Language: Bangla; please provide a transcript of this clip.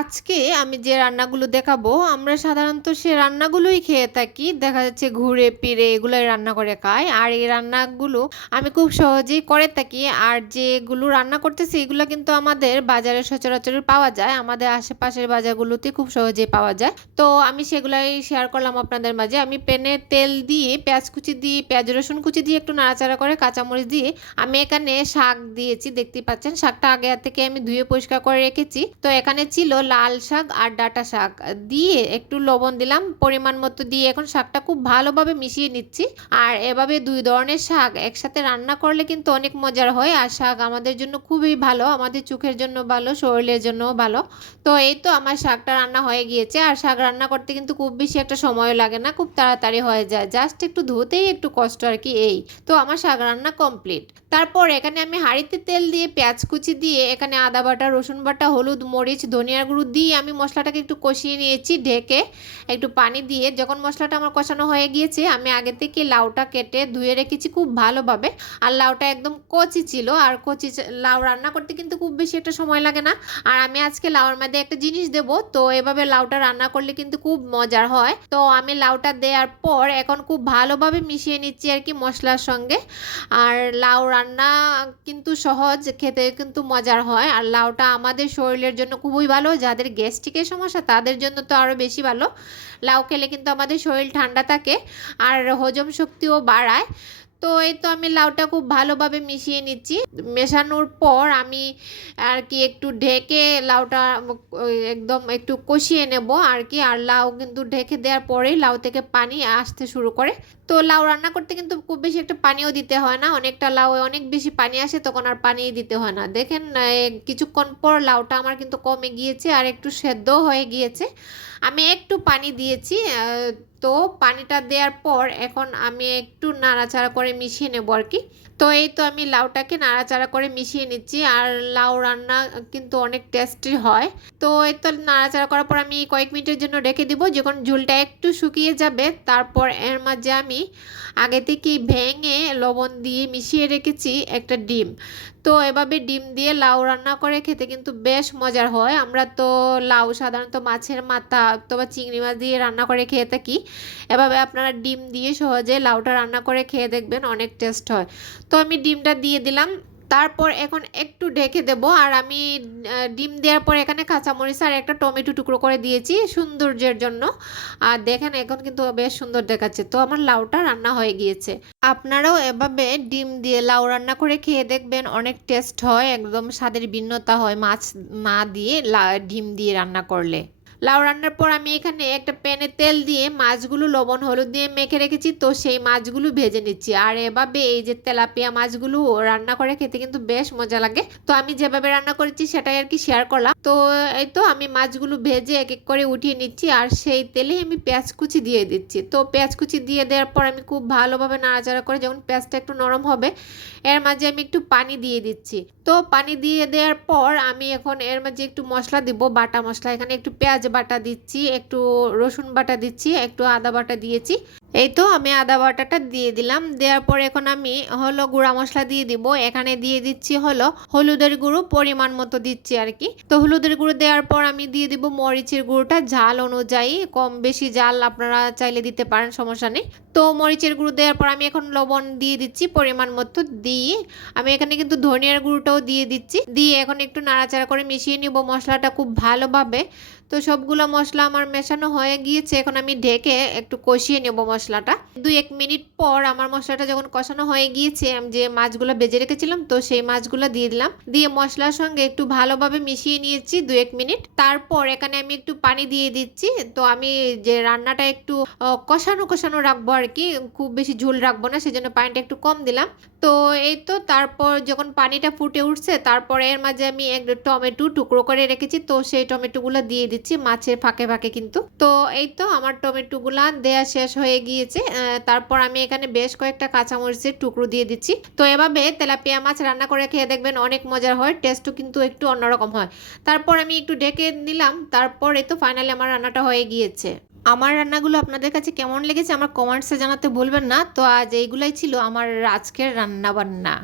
আজকে আমি যে রান্নাগুলো দেখাবো, আমরা সাধারণত সে রান্নাগুলোই খেয়ে থাকি। দেখা যাচ্ছে ঘুরে ফিরে এগুলোই রান্না করে খাই। আর এই রান্নাগুলো আমি খুব সহজেই করে থাকি। আর যেগুলো রান্না করতেছি, এগুলো কিন্তু আমাদের বাজারে সচরাচর পাওয়া যায়। আমাদের আশেপাশের বাজারগুলোতে খুব সহজেই পাওয়া যায়। তো আমি সেগুলাই শেয়ার করলাম আপনাদের মাঝে। আমি প্যানে তেল দিয়ে, পেঁয়াজ কুচি দিয়ে, পেঁয়াজ রসুন কুচি দিয়ে একটু নাড়াচাড়া করে কাঁচামরিচ দিয়ে আমি এখানে শাক দিয়েছি। দেখতে পাচ্ছেন, শাকটা আগে থেকে আমি ধুয়ে পরিষ্কার করে রেখেছি। তো এখানে ছিল লাল শাক আর ডাটা শাক। দিয়ে একটু লবণ দিলাম, পরিমাণ মতো দিয়ে এখন শাকটা খুব ভালোভাবে মিশিয়ে নিচ্ছি। আর এভাবে দুই ধরনের শাক একসাথে রান্না করলে কিন্তু অনেক মজার হয়, আর শাক আমাদের জন্য খুবই ভালো, আমাদের চোখের জন্য ভালো, শরীরের জন্য ভালো। তো এই তো আমার শাকটা রান্না হয়ে গিয়েছে, আর শাক রান্না করতে কিন্তু খুব বেশি একটা সময় লাগে না, খুব তাড়াতাড়ি হয়ে যায়। জাস্ট একটু ধুতেই একটু কষ্ট আর কি এই। তো আমার শাক রান্না কমপ্লিট। তারপর এখানে আমি হাঁড়িতে তেল দিয়ে পেঁয়াজ কুচি দিয়ে এখানে আদা বাটা, রসুন বাটা, হলুদ, মরিচ, ধনিয়ার গুঁড়ো দিয়ে আমি মশলাটাকে একটু কষিয়ে নিয়েছি, ঢেকে একটু পানি দিয়ে। যখন মশলাটা আমার কষানো হয়ে গিয়েছে, আমি আগে থেকে লাউটা কেটে ধুয়ে রেখেছি খুব ভালোভাবে। আর লাউটা একদম কচি ছিল, আর কচি লাউ রান্না করতে কিন্তু খুব বেশি একটা সময় লাগে না। আর আমি আজকে লাউর মধ্যে একটা জিনিস দেব, তো এভাবে লাউটা রান্না করলে কিন্তু খুব মজার হয়। তো আমি লাউটা দেওয়ার পর এখন খুব ভালোভাবে মিশিয়ে নিচ্ছি আর কি মশলার সঙ্গে। আর লাউ রান্না কিন্তু সহজ, খেতে কিন্তু মজার হয়। আর লাউটা আমাদের শরীরের জন্য খুবই ভালো যাদের গ্যাস্ট্রিকের সমস্যা, তাদের জন্য তো আরও বেশি ভালো। লাউ খেলে কিন্তু আমাদের শরীর ঠান্ডা থাকে, আর হজম শক্তিও বাড়ায়। তো এই তো আমি লাউটা খুব ভালোভাবে মিশিয়ে নিচ্ছি। মেশানোর পর আমি আর কি একটু ঢেকে লাউটা একদম একটু কষিয়ে নেব আর কি। আর লাউ কিন্তু ঢেকে দেওয়ার পরেই লাউ থেকে পানি আসতে শুরু করে। তো লাউ রান্না করতে কিন্তু খুব বেশি একটা পানিও দিতে হয় না। অনেকটা লাউ অনেক বেশি পানি আসে তখন আর পানি দিতে হয় না। দেখেন কিছুক্ষণ পর লাউটা আমার কিন্তু কমে গিয়েছে আর একটু সেদ্ধও হয়ে গিয়েছে। আমি একটু পানি দিয়েছি তো পানিটা দেওয়ার পর এখন আমি একটু নাড়াচাড়া করে মিশিয়ে নেব আর কি। তো এই তো আমি লাউটাকে নাড়াচাড়া করে মিশিয়ে নিচ্ছি, আর লাউ রান্না কিন্তু অনেক টেস্টি হয়। তো এই তো নাড়াচাড়া করার পর আমি কয়েক মিনিটের জন্য রেখে দিব, যখন ঝুলটা একটু শুকিয়ে যাবে, তারপর এর মাঝে আমি আগে থেকেই ভেঙে লবণ দিয়ে মিশিয়ে রেখেছি একটা ডিম। তো এভাবে ডিম দিয়ে লাউ রান্না করে খেতে কিন্তু বেশ মজার হয়। আমরা তো লাউ সাধারণত মাছের মাথা অথবা চিংড়ি মাছ দিয়ে রান্না করে খেয়ে থাকি। এভাবে আপনারা ডিম দিয়ে সহজে লাউটা রান্না করে খেয়ে দেখবেন, অনেক টেস্ট হয়। তো আমি ডিমটা দিয়ে দিলাম। তারপর এখন একটু ঢেকে দেব। আর আমি ডিম দেওয়ার পর এখানে কাঁচামরিচ আর একটা টমেটো টুকরো করে দিয়েছি সৌন্দর্যের জন্য। আর দেখেন এখন কিন্তু বেশ সুন্দর দেখাচ্ছে। তো আমার লাউটা রান্না হয়ে গিয়েছে। আপনারাও এভাবে ডিম দিয়ে লাউ রান্না করে খেয়ে দেখবেন, অনেক টেস্ট হয়, একদম স্বাদের ভিন্নতা হয় মাছ না দিয়ে ডিম দিয়ে রান্না করলে। লাউ রান্নার পর আমি এখানে একটা প্যানে তেল দিয়ে মাছগুলো লবণ হলুদ দিয়ে মেখে রেখেছি, তো সেই মাছগুলো ভেজে নিচ্ছি। আর এভাবে এই যে তেলাপিয়া মাছগুলো রান্না করে খেতে কিন্তু বেশ মজা লাগে। তো আমি যেভাবে রান্না করেছি সেটাই আর কি শেয়ার করলাম। তো এই তো আমি মাছগুলো ভেজে এক এক করে উঠিয়ে নিচ্ছি, আর সেই তেলে আমি পেঁয়াজ কুচি দিয়ে দিচ্ছি। তো পেঁয়াজ কুচি দিয়ে দেওয়ার পর আমি খুব ভালোভাবে নাড়াচাড়া করে যখন পেঁয়াজটা একটু নরম হবে, এর মাঝে আমি একটু পানি দিয়ে দিচ্ছি। তো পানি দিয়ে দেওয়ার পর আমি এখন এর মাঝে একটু মশলা দিব, বাটা মশলা, এখানে একটু পেঁয়াজ বাটা দিচ্ছি একটু রসুন বাটা দিচ্ছি একটু আদা বাটা দিয়েছি। এই তো আমি আদা বাটাটা দিয়ে দিলাম। দেওয়ার পর এখন আমি হলো গুঁড়া মশলা দিয়ে দিব। এখানে দিয়ে দিচ্ছি হলো হলুদের গুঁড়ো, পরিমাণ মতো দিচ্ছি আর কি। তো হলুদের গুঁড়ো দেওয়ার পর আমি দিয়ে দিব মরিচের গুঁড়োটা। ঝাল অনুযায়ী কম বেশি জাল আপনারা চাইলে দিতে পারেন, সমস্যা নেই। তো মরিচের গুঁড়ো দেওয়ার পর আমি এখন লবণ দিয়ে দিচ্ছি পরিমাণ মতো দিয়ে। আমি এখানে কিন্তু ধনিয়ার গুঁড়োটাও দিয়ে দিচ্ছি। দিয়ে এখন একটু নাড়াচাড়া করে মিশিয়ে নিব মশলাটা খুব ভালোভাবে। তো সবগুলো মশলা আমার মেশানো হয়ে গিয়েছে। এখন আমি ঢেকে একটু কষিয়ে নেব মশলাটা। দুই এক মিনিট পর আমার মশলাটা যখন কষানো হয়ে গিয়েছে, আমি যে মাছগুলো বেজে রেখেছিলাম, তো সেই মাছগুলো দিয়ে দিলাম। দিয়ে মশলার সঙ্গে একটু ভালোভাবে মিশিয়ে নিয়েছি দু এক মিনিট। তারপর এখানে আমি একটু পানি দিয়ে দিচ্ছি। তো আমি যে রান্নাটা একটু কষানো কষানো রাখব আর কি, খুব বেশি ঝোল রাখব না, সেজন্য পানিটা একটু কম দিলাম। তো এই তো তারপর যখন পানিটা ফুটে উঠছে, তারপরে এর মাঝে আমি এক টমেটো টুকরো করে রেখেছি। তো সেই টমেটোগুলো দিয়ে দিচ্ছি মাছের ফাঁকে ফাঁকে কিন্তু। তো এই তো আমার টমেটোগুলা দেয়া শেষ হয়ে গিয়েছে। তারপর আমি এখানে বেশ কয়েকটা কাঁচামরিচের টুকরো দিয়ে দিচ্ছি। তো এভাবে তেলাপিয়া মাছ রান্না করে খেয়ে দেখবেন অনেক মজার হয়, টেস্টও কিন্তু একটু অন্যরকম হয়। তারপর আমি একটু ঢেকে নিলাম। তারপর এই তো ফাইনালি আমার রান্নাটা হয়ে গিয়েছে। আমার রান্নাগুলো আপনাদের কাছে কেমন লেগেছে, আমার কমেন্টসে জানাতে বলবেন না। তো আজ এইগুলাই ছিল আমার আজকের রান্না বান্না